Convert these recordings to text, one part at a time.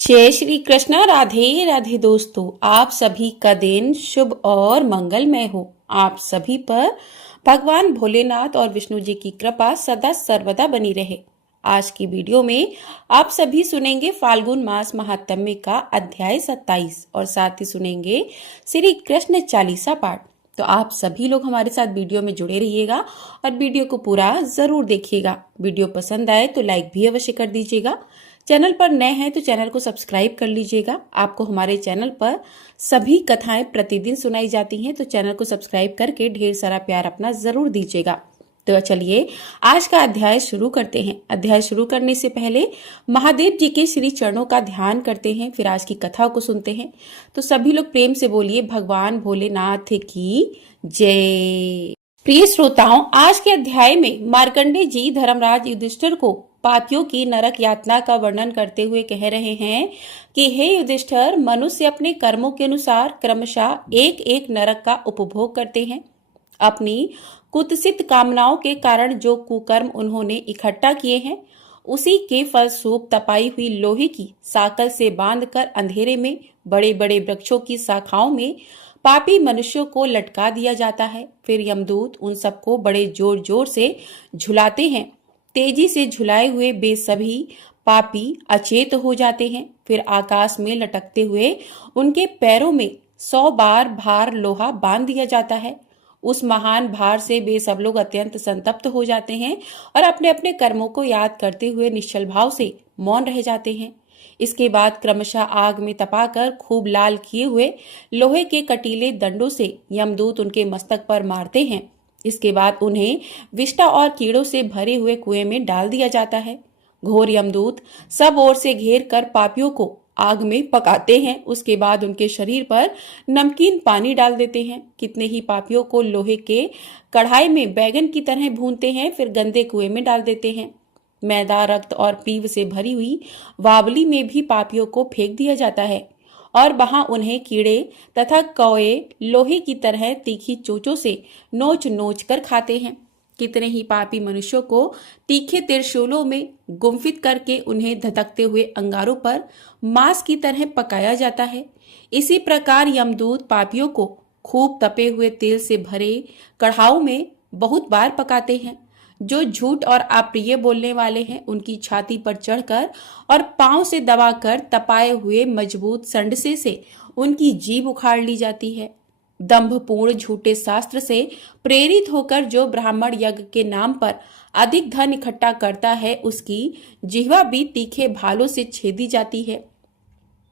जय श्री कृष्ण। राधे राधे दोस्तों, आप सभी का दिन शुभ और मंगलमय हो। आप सभी पर भगवान भोलेनाथ और विष्णु जी की कृपा सदा सर्वदा बनी रहे। आज की वीडियो में आप सभी सुनेंगे फाल्गुन मास महात्म्य का अध्याय 27 और साथ ही सुनेंगे श्री कृष्ण चालीसा पाठ। तो आप सभी लोग हमारे साथ वीडियो में जुड़े रहिएगा और वीडियो को पूरा जरूर देखिएगा। वीडियो पसंद आए तो लाइक भी अवश्य कर दीजिएगा। चैनल पर नए हैं तो चैनल को सब्सक्राइब कर लीजिएगा। आपको हमारे चैनल पर सभी कथाएं प्रतिदिन सुनाई जाती हैं, तो चैनल को सब्सक्राइब करके ढेर सारा प्यार अपना जरूर दीजिएगा। तो चलिए आज का अध्याय शुरू करते हैं। अध्याय शुरू करने से पहले महादेव जी के श्री चरणों का ध्यान करते हैं, फिर आज की कथा को सुनते हैं। तो सभी लोग प्रेम से बोलिए भगवान भोलेनाथ की जय। प्रिय श्रोताओं, आज के अध्याय में मार्कंडेय जी धर्मराज युधिष्ठिर को पापियों की नरक यातना का वर्णन करते हुए कह रहे हैं कि हे युधिष्ठिर, मनुष्य अपने कर्मों के अनुसार क्रमशः एक एक नरक का उपभोग करते हैं। अपनी कुत्सित कामनाओं के कारण जो कुकर्म उन्होंने इकट्ठा किए हैं, उसी के फलस्वरूप तपाई हुई लोहे की साकल से बांधकर अंधेरे में बड़े बड़े वृक्षों की शाखाओं में पापी मनुष्यों को लटका दिया जाता है। फिर यमदूत उन सबको बड़े जोर जोर से झुलाते हैं। तेजी से झुलाए हुए वे सभी पापी अचेत हो जाते हैं। फिर आकाश में लटकते हुए उनके पैरों में 100 बार भार लोहा बांध दिया जाता है। उस महान भार से वे सब लोग अत्यंत संतप्त हो जाते हैं और अपने अपने कर्मों को याद करते हुए निश्चल भाव से मौन रह जाते हैं। इसके बाद क्रमशः आग में तपाकर खूब लाल किए हुए लोहे के कटीले दंडों से यमदूत उनके मस्तक पर मारते हैं। इसके बाद उन्हें विष्ठा और कीड़ों से भरे हुए कुएं में डाल दिया जाता है। घोर यमदूत सब ओर से घेर कर पापियों को आग में पकाते हैं। उसके बाद उनके शरीर पर नमकीन पानी डाल देते हैं। कितने ही पापियों को लोहे के कढ़ाई में बैगन की तरह भूनते हैं, फिर गंदे कुएं में डाल देते हैं। मैदा, रक्त और पीव से भरी हुई वावली में भी पापियों को फेंक दिया जाता है और वहां उन्हें कीड़े तथा कौए लोहे की तरह तीखी चोंचों से नोच नोच कर खाते हैं। कितने ही पापी मनुष्यों को तीखे त्रिशूलों में गुम्फित करके उन्हें धधकते हुए अंगारों पर मांस की तरह पकाया जाता है। इसी प्रकार यमदूत पापियों को खूब तपे हुए तेल से भरे कढ़ाओं में बहुत बार पकाते हैं। जो झूठ और अप्रिय बोलने वाले हैं, उनकी छाती पर चढ़कर और पांव से दबाकर तपाए हुए मजबूत संडसे से उनकी जीभ उखाड़ ली जाती है। दंभपूर्ण झूठे शास्त्र से प्रेरित होकर जो ब्राह्मण यज्ञ के नाम पर अधिक धन इकट्ठा करता है, उसकी जिह्वा भी तीखे भालों से छेदी जाती है।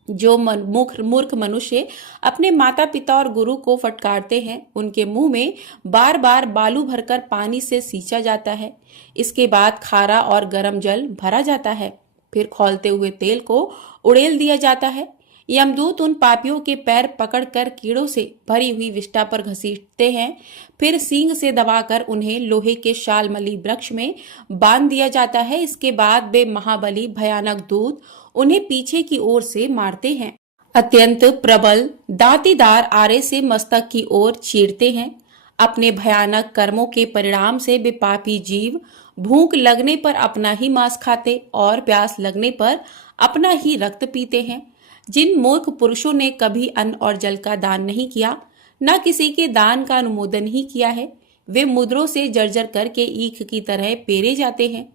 जो मूर्ख मनुष्य अपने माता पिता और गुरु को फटकारते हैं, उनके मुंह में बार बार बालू भरकर पानी से सींचा जाता है। इसके बाद खारा और गर्म जल भरा जाता है। फिर खौलते हुए तेल को उड़ेल दिया जाता है। यमदूत उन पापियों के पैर पकड़कर कीड़ों से भरी हुई विष्ठा पर घसीटते हैं। फिर सींग से दबाकर उन्हें लोहे के शालमली वृक्ष में बांध दिया जाता है। इसके बाद वे महाबली भयानक दूत उन्हें पीछे की ओर से मारते हैं। अत्यंत प्रबल दांतीदार आरे से मस्तक की ओर चीरते हैं। अपने भयानक कर्मों के परिणाम से वे पापी जीव भूख लगने पर अपना ही मांस खाते और प्यास लगने पर अपना ही रक्त पीते हैं। जिन मूर्ख पुरुषों ने कभी अन्न और जल का दान नहीं किया, न किसी के दान का अनुमोदन ही किया है, वे मुद्रों से जर्जर करके ईख की तरह पेरे जाते हैं।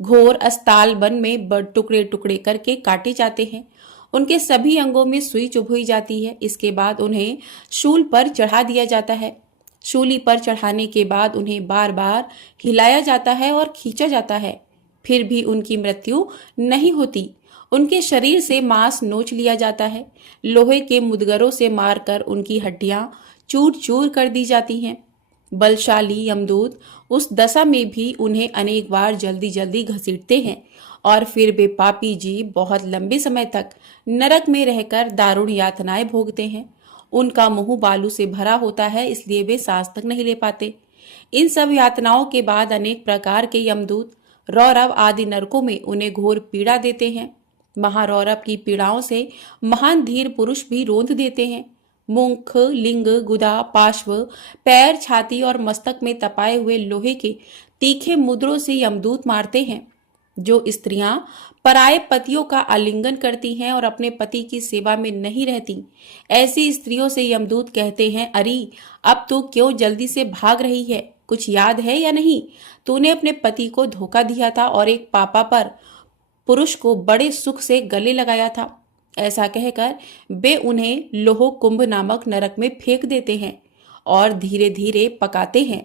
घोर अस्ताल वन में टुकड़े टुकड़े करके काटे जाते हैं। उनके सभी अंगों में सुई चुभोई जाती है। इसके बाद उन्हें शूल पर चढ़ा दिया जाता है। शूली पर चढ़ाने के बाद उन्हें बार बार हिलाया जाता है और खींचा जाता है, फिर भी उनकी मृत्यु नहीं होती। उनके शरीर से मांस नोच लिया जाता है। लोहे के मुदगरों से मारकर उनकी हड्डियां चूर चूर कर दी जाती हैं। बलशाली यमदूत उस दशा में भी उन्हें अनेक बार जल्दी जल्दी घसीटते हैं और फिर वे पापी जीव बहुत लंबे समय तक नरक में रहकर दारुण यातनाएं भोगते हैं। उनका मुंह बालू से भरा होता है, इसलिए वे सांस तक नहीं ले पाते। इन सब यातनाओं के बाद अनेक प्रकार के यमदूत रौरव आदि नरकों में उन्हें घोर पीड़ा देते हैं। महारौरव की पीड़ाओं से महान धीर पुरुष भी रोंद देते हैं। मुख, लिंग, गुदा, पार्श्व, पैर, छाती और मस्तक में तपाए हुए लोहे के तीखे मुद्रों से यमदूत मारते हैं। जो स्त्रियां पराये पतियों का आलिंगन करती हैं और अपने पति की सेवा में नहीं रहती, ऐसी स्त्रियों से यमदूत कहते हैं, अरे अब तू क्यों जल्दी से भाग रही है? कुछ याद है या नहीं? तूने अपने पति को धोखा दिया था और एक पापा पर पुरुष को बड़े सुख से गले लगाया था। ऐसा कहकर वे उन्हें लोह कुंभ नामक नरक में फेंक देते हैं और धीरे धीरे पकाते हैं।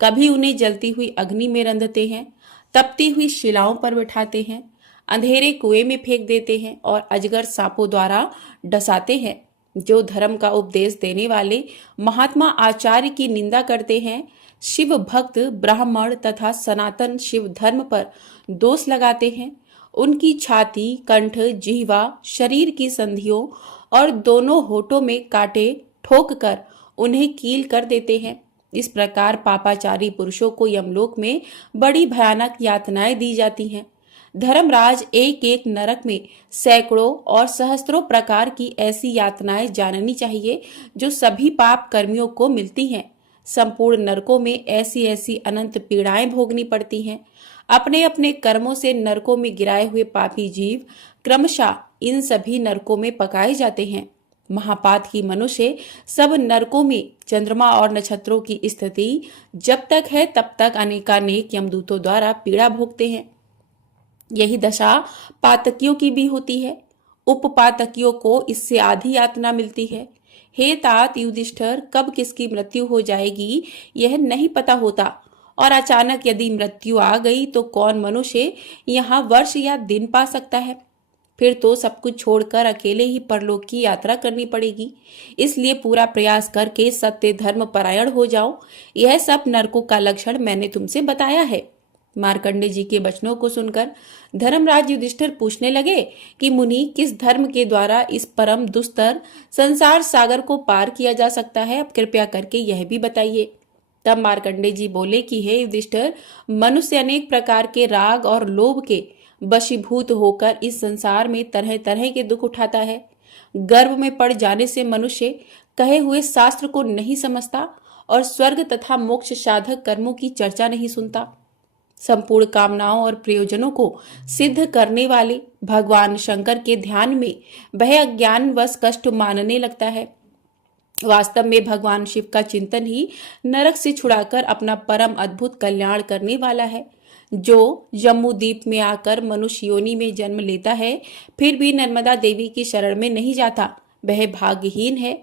कभी उन्हें जलती हुई अग्नि में रंधते हैं, तपती हुई शिलाओं पर बिठाते हैं, अंधेरे कुएं में फेंक देते हैं और अजगर सांपों द्वारा डसाते हैं। जो धर्म का उपदेश देने वाले महात्मा आचार्य की निंदा करते हैं, शिव भक्त ब्राह्मण तथा सनातन शिव धर्म पर दोष लगाते हैं, उनकी छाती, कंठ, जिह्वा, शरीर की संधियों और दोनों होठों में कांटे ठोक कर उन्हें कील कर देते हैं। इस प्रकार पापाचारी पुरुषों को यमलोक में बड़ी भयानक यातनाएं दी जाती हैं। धर्मराज, एक एक नरक में सैकड़ों और सहस्त्रों प्रकार की ऐसी यातनाएं जाननी चाहिए जो सभी पाप कर्मियों को मिलती हैं। संपूर्ण नरकों में ऐसी ऐसी अनंत पीड़ाएं भोगनी पड़ती हैं। अपने अपने कर्मों से नरकों में गिराए हुए पापी जीव क्रमशः इन सभी नरकों में पकाए जाते हैं। महापातकी मनुष्य सब नरकों में चंद्रमा और नक्षत्रों की स्थिति जब तक है तब तक अनेकानेक यमदूतों द्वारा पीड़ा भोगते हैं। यही दशा पातकियों की भी होती है। उपपातकियों को इससे आधी यातना मिलती है। हे तात युधिष्ठिर, कब किसकी मृत्यु हो जाएगी यह नहीं पता होता, और अचानक यदि मृत्यु आ गई तो कौन मनुष्य यहाँ वर्ष या दिन पा सकता है? फिर तो सब कुछ छोड़कर अकेले ही परलोक की यात्रा करनी पड़ेगी। इसलिए पूरा प्रयास करके सत्य धर्म परायण हो जाओ। यह सब नरकों का लक्षण मैंने तुमसे बताया है। मार्कंडे जी के वचनों को सुनकर धर्मराज युधिष्ठिर पूछने लगे कि मुनि, किस धर्म के द्वारा इस परम दुस्तर संसार सागर को पार किया जा सकता है? अब कृपया करके यह भी बताइए। तब मार्कंडे जी बोले कि हे युधिष्ठिर, मनुष्य अनेक प्रकार के राग और लोभ के वशीभूत होकर इस संसार में तरह तरह के दुख उठाता है। गर्भ में पड़ जाने से मनुष्य कहे हुए शास्त्र को नहीं समझता और स्वर्ग तथा मोक्ष साधक कर्मों की चर्चा नहीं सुनता। संपूर्ण कामनाओं और प्रयोजनों को सिद्ध करने वाले भगवान शंकर के ध्यान में वह अज्ञानवश कष्ट मानने लगता है। वास्तव में भगवान शिव का चिंतन ही नरक से छुड़ाकर अपना परम अद्भुत कल्याण करने वाला है। जो जम्बूद्वीप में आकर मनुष्य योनि में जन्म लेता है, फिर भी नर्मदा देवी की शरण में नहीं जाता, वह भाग्यहीन है।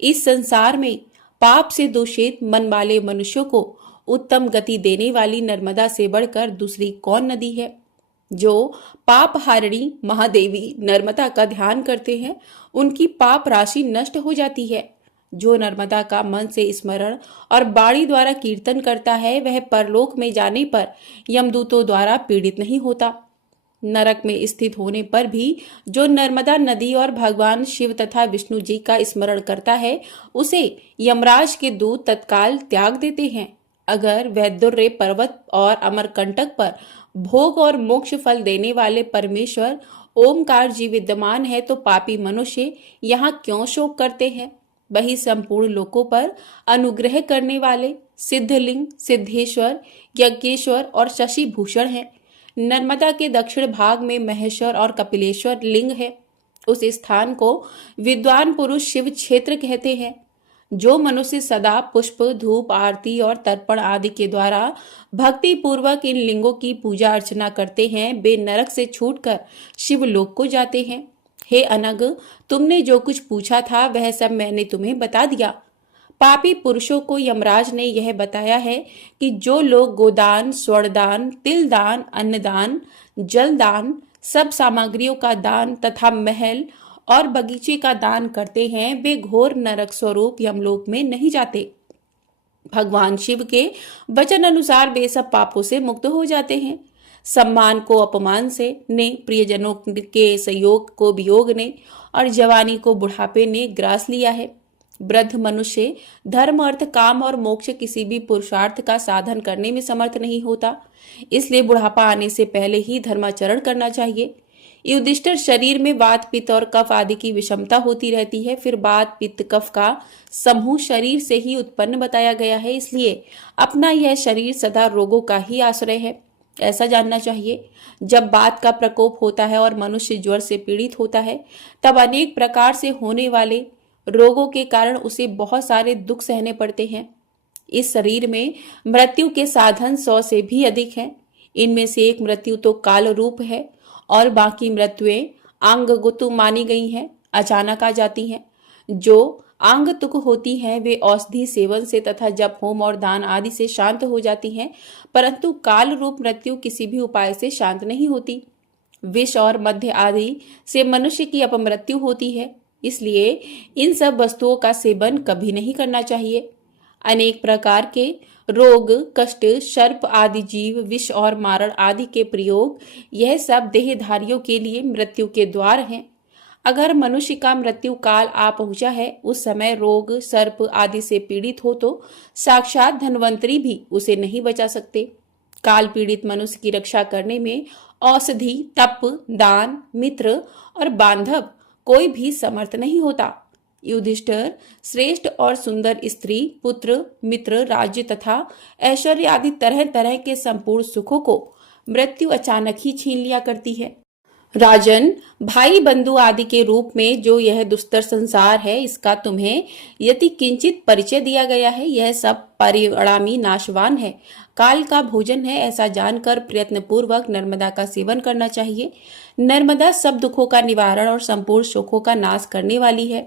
इस संसार में पाप से दूषित मन वाले मनुष्यों को उत्तम गति देने वाली नर्मदा से बढ़कर दूसरी कौन नदी है? जो पाप हारिणी महादेवी नर्मदा का ध्यान करते हैं, उनकी पाप राशि नष्ट हो जाती है। जो नर्मदा का मन से स्मरण और बाणी द्वारा कीर्तन करता है, वह परलोक में जाने पर यमदूतों द्वारा पीड़ित नहीं होता। नरक में स्थित होने पर भी जो नर्मदा नदी और भगवान शिव तथा विष्णु जी का स्मरण करता है, उसे यमराज के दूत तत्काल त्याग देते हैं। अगर वैदुर्य पर्वत और अमरकंटक पर भोग और मोक्ष फल देने वाले परमेश्वर ओमकार जी विद्यमान है, तो पापी मनुष्य यहाँ क्यों शोक करते हैं? वही संपूर्ण लोकों पर अनुग्रह करने वाले सिद्धलिंग, सिद्धेश्वर, यज्ञेश्वर और शशि भूषण है। नर्मदा के दक्षिण भाग में महेश्वर और कपिलेश्वर लिंग है। उस स्थान को विद्वान पुरुष शिव क्षेत्र कहते हैं। जो मनुष्य सदा पुष्प, धूप, आरती और तर्पण आदि के द्वारा भक्ति पूर्वक इन लिंगों की पूजा अर्चना करते हैं, वे नरक से छूटकर शिवलोक को जाते हैं। हे अनग, तुमने जो कुछ पूछा था वह सब मैंने तुम्हें बता दिया। पापी पुरुषों को यमराज ने यह बताया है कि जो लोग गोदान, स्वर्णदान, तिलदान, अन्नदान, जलदान, सब सामग्रियों का दान तथा महल और बगीचे का दान करते हैं, वे घोर नरक स्वरूप यमलोक में नहीं जाते। भगवान शिव के वचन अनुसार वे सब पापों से मुक्त हो जाते हैं। सम्मान को अपमान से ने, प्रियजनों के सहयोग को वियोग ने और जवानी को बुढ़ापे ने ग्रास लिया है। वृद्ध मनुष्य धर्म, अर्थ, काम और मोक्ष किसी भी पुरुषार्थ का साधन करने में समर्थ नहीं होता। इसलिए बुढ़ापा आने से पहले ही धर्माचरण करना चाहिए। युधिष्ठिर, शरीर में वात, पित्त और कफ आदि की विषमता होती रहती है। फिर वात, पित्त, कफ का समूह शरीर से ही उत्पन्न बताया गया है। इसलिए अपना यह शरीर सदा रोगों का ही आश्रय है। ऐसा जानना चाहिए। जब बात का प्रकोप होता है और मनुष्य ज्वर से पीड़ित होता है, तब अनेक प्रकार से होने वाले रोगों के कारण उसे बहुत सारे दुख सहने पड़ते हैं। इस शरीर में मृत्यु के साधन 100 से भी अधिक हैं। इनमें से एक मृत्यु तो काल रूप है और बाकी मृत्युएं आंगगुतु मानी गई हैं, अचानक आ जाती हैं। जो आंगतुक होती हैं वे औषधि सेवन से तथा जप होम और दान आदि से शांत हो जाती हैं, परंतु काल रूप मृत्यु किसी भी उपाय से शांत नहीं होती। विष और मध्य आदि से मनुष्य की अपमृत्यु होती है, इसलिए इन सब वस्तुओं का सेवन कभी नहीं करना चाहिए। अनेक प्रकार के रोग, कष्ट, सर्प आदि जीव, विष और मारण आदि के प्रयोग, यह सब देहधारियों के लिए मृत्यु के द्वार हैं। अगर मनुष्य का मृत्यु काल आ पहुंचा है, उस समय रोग, सर्प आदि से पीड़ित हो तो साक्षात धन्वंतरी भी उसे नहीं बचा सकते। काल पीड़ित मनुष्य की रक्षा करने में औषधि, तप, दान, मित्र और बांधव कोई भी समर्थ नहीं होता। युधिष्ठिर श्रेष्ठ और सुंदर स्त्री, पुत्र, मित्र, राज्य तथा ऐश्वर्य आदि तरह तरह के संपूर्ण सुखों को मृत्यु अचानक ही छीन लिया करती है। राजन, भाई बंधु आदि के रूप में जो यह दुस्तर संसार है, इसका तुम्हें यदि किंचित परिचय दिया गया है, यह सब परिणामी नाशवान है, काल का भोजन है, ऐसा जानकर प्रयत्न पूर्वक नर्मदा का सेवन करना चाहिए। नर्मदा सब दुखों का निवारण और संपूर्ण शोकों का नाश करने वाली है।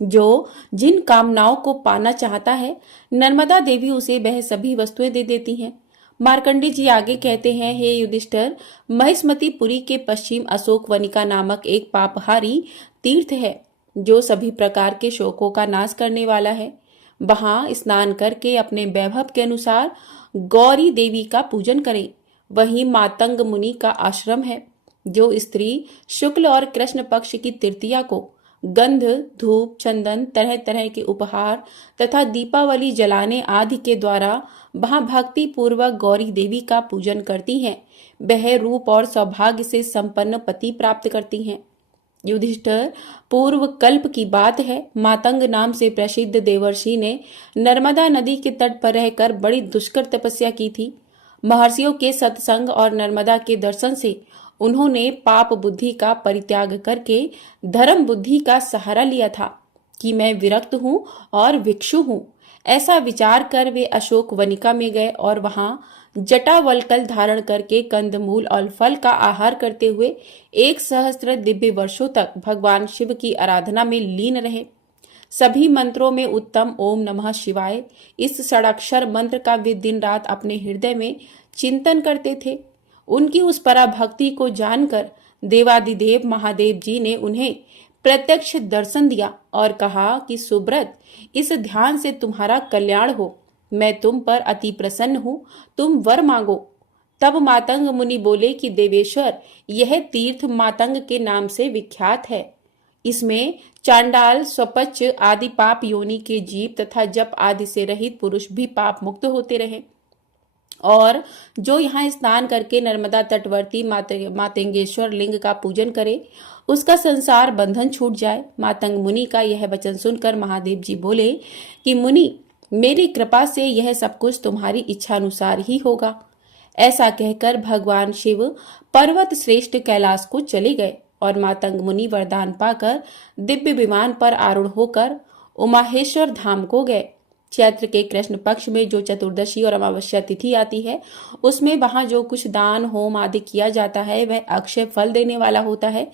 जो जिन कामनाओं को पाना चाहता है, नर्मदा देवी उसे वह सभी वस्तुएं दे देती हैं। मार्कंडे जी आगे कहते हैं, हे युधिष्ठिर, महिष्मतीपुरी के पश्चिम अशोक वनिका नामक एक पापहारी तीर्थ है, जो सभी प्रकार के शोकों का नाश करने वाला है। वहां स्नान करके अपने वैभव के अनुसार गौरी देवी का पूजन करें। वहीं मातंग मुनि का आश्रम है। जो स्त्री शुक्ल और कृष्ण पक्ष की तृतीया को गंध, धूप, चंदन, तरह तरह के उपहार तथा दीपावली जलाने आदि के द्वारा वहां भक्ति पूर्वक गौरी देवी का पूजन करती हैं, वह रूप और सौभाग्य से संपन्न पति प्राप्त करती हैं। युधिष्ठिर, पूर्व कल्प की बात है, मातंग नाम से प्रसिद्ध देवर्षि ने नर्मदा नदी के तट पर रहकर बड़ी दुष्कर तपस्या की थी। महर्षियों के सत्संग और नर्मदा के दर्शन से उन्होंने पाप बुद्धि का परित्याग करके धर्म बुद्धि का सहारा लिया था कि मैं विरक्त हूँ और भिक्षु हूँ। ऐसा विचार कर वे अशोक वनिका में गए और वहां जटावल्कल धारण करके कंदमूल और फल का आहार करते हुए 1 सहस्त्र दिव्य वर्षों तक भगवान शिव की आराधना में लीन रहे। सभी मंत्रों में उत्तम ओम नमः शिवाय, इस षडाक्षर मंत्र का वे दिन रात अपने हृदय में चिंतन करते थे। उनकी उस पराभक्ति को जानकर देवादिदेव महादेव जी ने उन्हें प्रत्यक्ष दर्शन दिया और कहा कि सुब्रत, इस ध्यान से तुम्हारा कल्याण हो। मैं तुम पर अति प्रसन्न हूँ, तुम वर मांगो। तब मातंग मुनि बोले कि देवेश्वर, यह तीर्थ मातंग के नाम से विख्यात है। इसमें चांडाल, स्वपच आदि पाप योनि के जीव तथा जप आदि से रहित पुरुष भी पाप मुक्त होते रहे। और जो यहाँ स्नान करके नर्मदा तटवर्ती मातंगेश्वर लिंग का पूजन करे, उसका संसार बंधन छूट जाए। मातंग मुनि का यह वचन सुनकर महादेव जी बोले कि मुनि, मेरी कृपा से यह सब कुछ तुम्हारी इच्छा अनुसार ही होगा। ऐसा कहकर भगवान शिव पर्वत श्रेष्ठ कैलाश को चले गए और मातंग मुनि वरदान पाकर दिव्य विमान पर आरूढ़ होकर उमाहेश्वर धाम को गए। चैत्र के कृष्ण पक्ष में जो चतुर्दशी और अमावस्या तिथि आती है, उसमें वहां जो कुछ दान, होम आदि किया जाता है, वह अक्षय फल देने वाला होता है।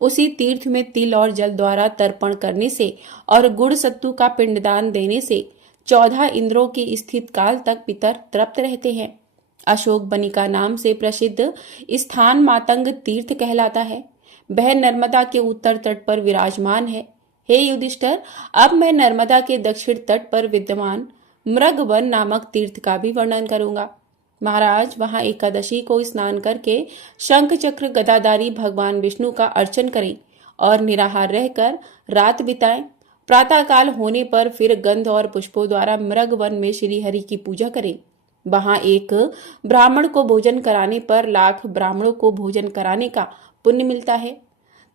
उसी तीर्थ में तिल और जल द्वारा तर्पण करने से और गुड़ सत्तू का पिंडदान देने से 14 इंद्रों की स्थित काल तक पितर तृप्त रहते हैं। अशोक बनिका नाम से प्रसिद्ध स्थान मातंग तीर्थ कहलाता है। वह नर्मदा के उत्तर तट पर विराजमान है। हे युधिष्ठिर, अब मैं नर्मदा के दक्षिण तट पर विद्यमान मृगवन नामक तीर्थ का भी वर्णन करूंगा। महाराज, वहां एकादशी को स्नान करके शंख चक्र गदाधारी भगवान विष्णु का अर्चन करें और निराहार रहकर रात बिताएं। प्रातःकाल होने पर फिर गंध और पुष्पों द्वारा मृगवन में श्री हरि की पूजा करें। वहां एक ब्राह्मण को भोजन कराने पर लाख ब्राह्मणों को भोजन कराने का पुण्य मिलता है।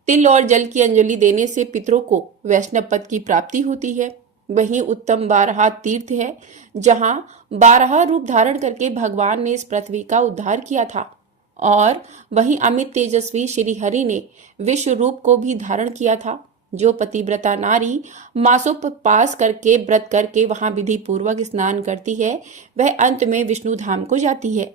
तिल और जल की अंजलि देने से पितरों को वैष्णव पद की प्राप्ति होती है। वहीं उत्तम बारहा तीर्थ है, जहां 12 रूप धारण करके भगवान ने इस पृथ्वी का उद्धार किया था। और वहीं अमित तेजस्वी श्री हरि ने विश्व रूप को भी धारण किया था। जो पतिव्रता नारी मासोपवास करके व्रत करके वहां विधि पूर्वक स्नान करती है, वह अंत में विष्णु धाम को जाती है।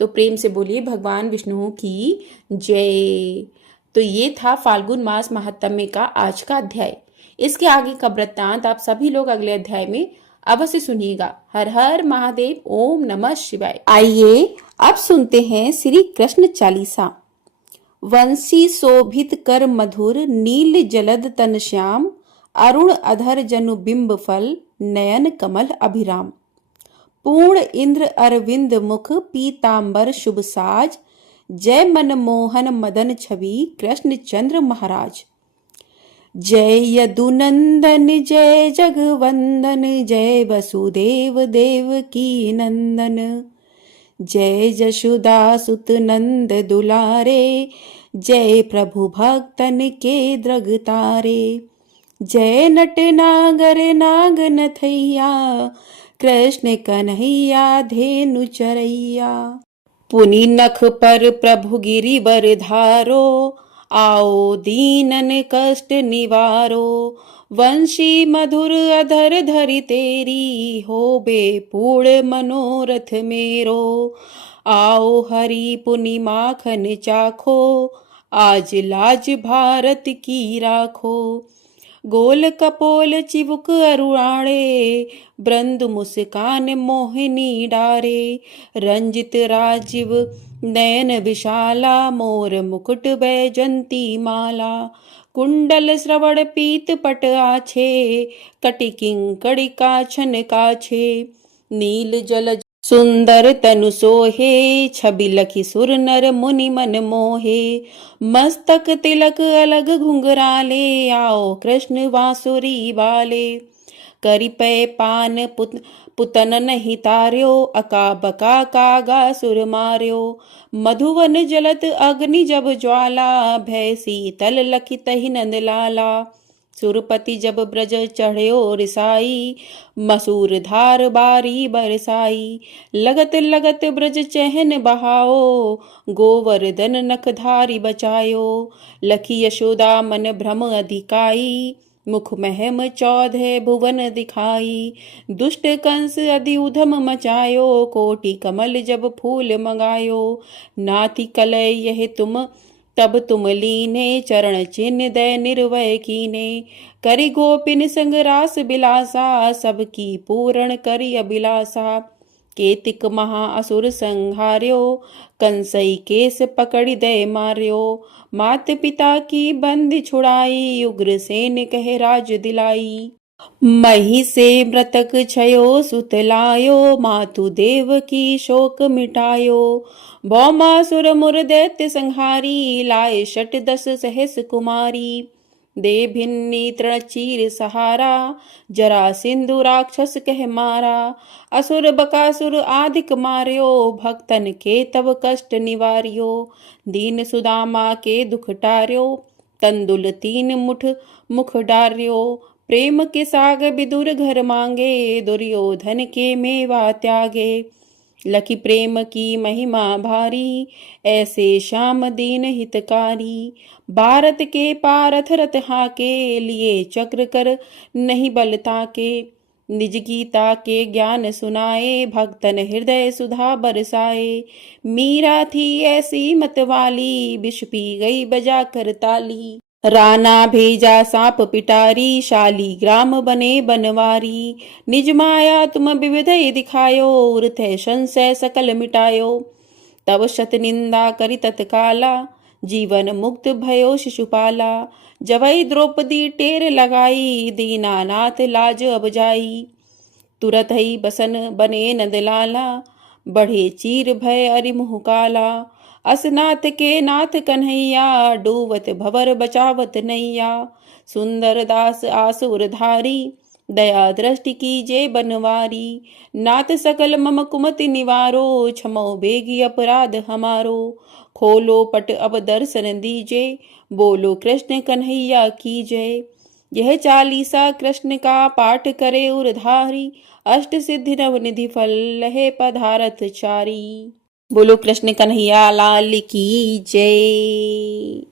तो प्रेम से बोलिए भगवान विष्णु की जय। तो ये था फाल्गुन मास महात्म्य का आज का अध्याय। इसके आगे का वृत्तांत आप सभी लोग अगले अध्याय में अवश्य सुनिएगा। हर हर महादेव, ओम नमः शिवाय। आइए अब सुनते हैं श्री कृष्ण चालीसा। वंशी शोभित कर मधुर, नील जलद तन श्याम, अरुण अधर जनु बिंब फल, नयन कमल अभिराम। पूर्ण इंद्र अरविंद मुख, पीतांबर शुभ साज, जय मनमोहन मदन छवि, कृष्ण चंद्र महाराज। जय यदुनंदन जय जगवंदन, जय वसुदेव देवकी नंदन, जय जशोदा सुत नंद दुलारे, जय प्रभु भक्तन के द्रगतारे। जय नट नागर नाग नथैया, कृष्ण कन्हैया धेनु चरैया। पुनि नख पर प्रभु गिरिवर धारो, आओ दीनन कष्ट निवारो। वंशी मधुर अधर धरि तेरी, होबे पूर्ण मनोरथ मेरो। आओ हरि पुनि माखन चाखो, आज लाज भारत की राखो। गोल कपोल चिबुक अरुणाणे, ब्रंद मुस्कान मोहिनी डारे। रंजित राजीव नयन विशाला, मोर मुकुट बैजंती माला। कुंडल श्रवण पीत पट आछे, कटि किंकड़िका छन काछे। नील जल सुंदर तनु सोहे, छबि लखि सुर नर मुनि मन मोहे। मस्तक तिलक अलग घुंघराले, आओ कृष्ण बांसुरी बाले। करि पै पान पुतन नहीं तार्यो, अका बका कागा सुर मार्यो। मधुवन जलत अग्नि जब ज्वाला, भय शीतल लखि तहि नंद लाला। सुरपति जब ब्रज चढ़्यो रिसाई, मसूर धार बारी बरसाई। लगत लगत ब्रज चहन बहाओ, गोवर्धन नखधारी बचायो। लखी यशोदा मन भ्रम अधिकाई, मुख महम 14 भुवन दिखाई। दुष्ट कंस अति उधम मचायो, कोटि कमल जब फूल मंगायो। नाति कलय यह तुम तब तुम लीने, चरण चिन्ह दय निर्वय कीने। करि गोपिन संग रास बिलासा, सबकी पूर्ण करि अभिलाषा। केतिक महा असुर संहार्यो, कंसई केस पकड़ि दय मार्यो। मात पिता की बंदी छुड़ाई, उग्रसेन कह राज दिलाई। मही से मृतक छयो सुत लायो, मातु देव की शोक मिटायो। भौमासुर मुर दैत्य संहारी, लाए 10 सहस कुमारी। दे भिन्नी तृण चीर सहारा, जरा सिंधु राक्षस कह मारा। असुर बकासुर आदिक मार्यो, भक्तन के तब कष्ट निवार्यो। दीन सुदामा के दुख टार्यो, तंदुल 3 मुठ मुख डार्यो। प्रेम के साग विदुर घर मांगे, दुर्योधन के मेवा त्यागे। लखी प्रेम की महिमा भारी, ऐसे श्याम दीन हितकारी। भारत के पारथ रथ हाके, लिए चक्र कर नहीं बलता के। निज गीता के ज्ञान सुनाए, भक्तन हृदय सुधा बरसाए। मीरा थी ऐसी मतवाली, विष पी गई बजा कर ताली। राना भेजा सांप पिटारी, शाली ग्राम बने बनवारी। निज माया तुम विविध दिखायो, उरथ संशय सकल मिटायो। तब शत निंदा करि तत्काला, जीवन मुक्त भयो शिशुपाला। जवै द्रौपदी टेर लगाई, दीनानाथ लाज अब जाई। तुरत ही बसन बने नंदलाला, बढ़े चीर भय अरिमुह काला। असनाथ के नाथ कन्हैया, डूबत भवर बचावत नैया। सुंदर दास आसुर धारी, दया दृष्टि कीजे बनवारी। नाथ सकल मम कुमति निवारो, क्षमो बेगी अपराध हमारो। खोलो पट अब दर्शन दीजे, बोलो कृष्ण कन्हैया की जय। यह चालीसा कृष्ण का पाठ करे उरधारी, अष्ट सिद्धि नवनिधि फल लहे पधारत चारी। बोलो कृष्ण कन्हैया लाल की जय।